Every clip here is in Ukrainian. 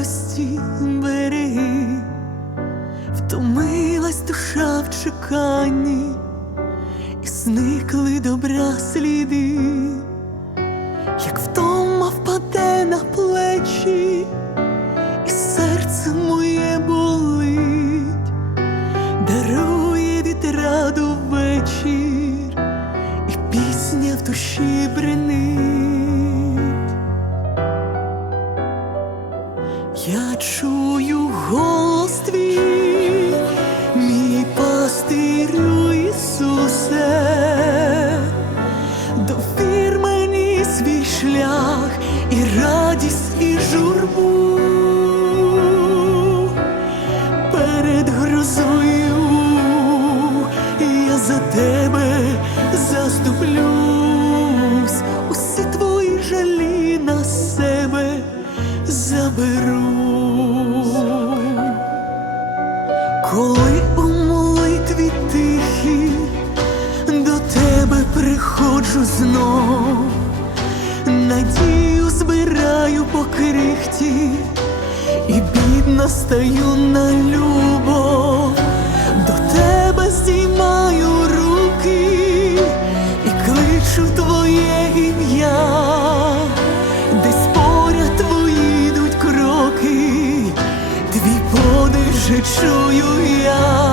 усі береги, втомилась душа в чеканні, і зникли добра сліди, як втома впаде на плечі, і серце моє болить, дарує відраду вечір, і пісня в душі бренить. Я чую голос твій, Коли у молитві тихі до тебе приходжу знов, надію збираю по крихті і бідна стаю на любов, до тебе здіймаю руки і кличу подих же чую я.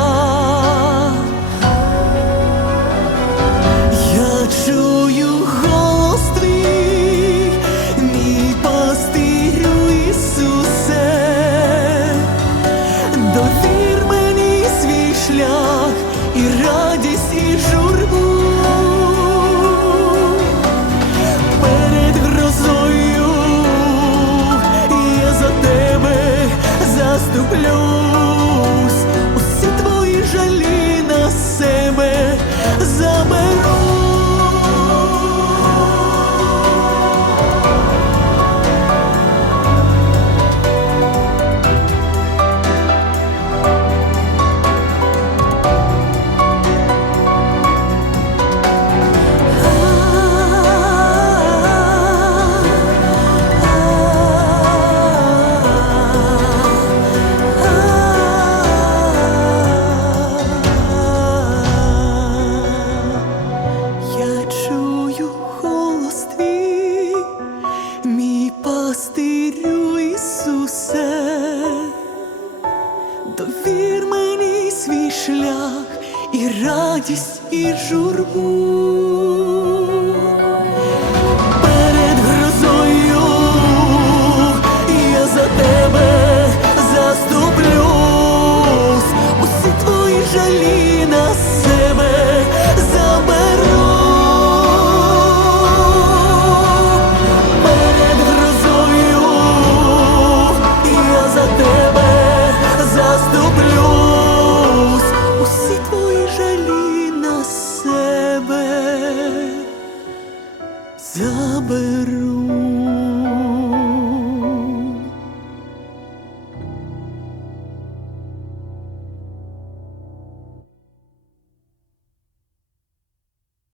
Заступлюсь, шлях і радість, і журбу. Заберу.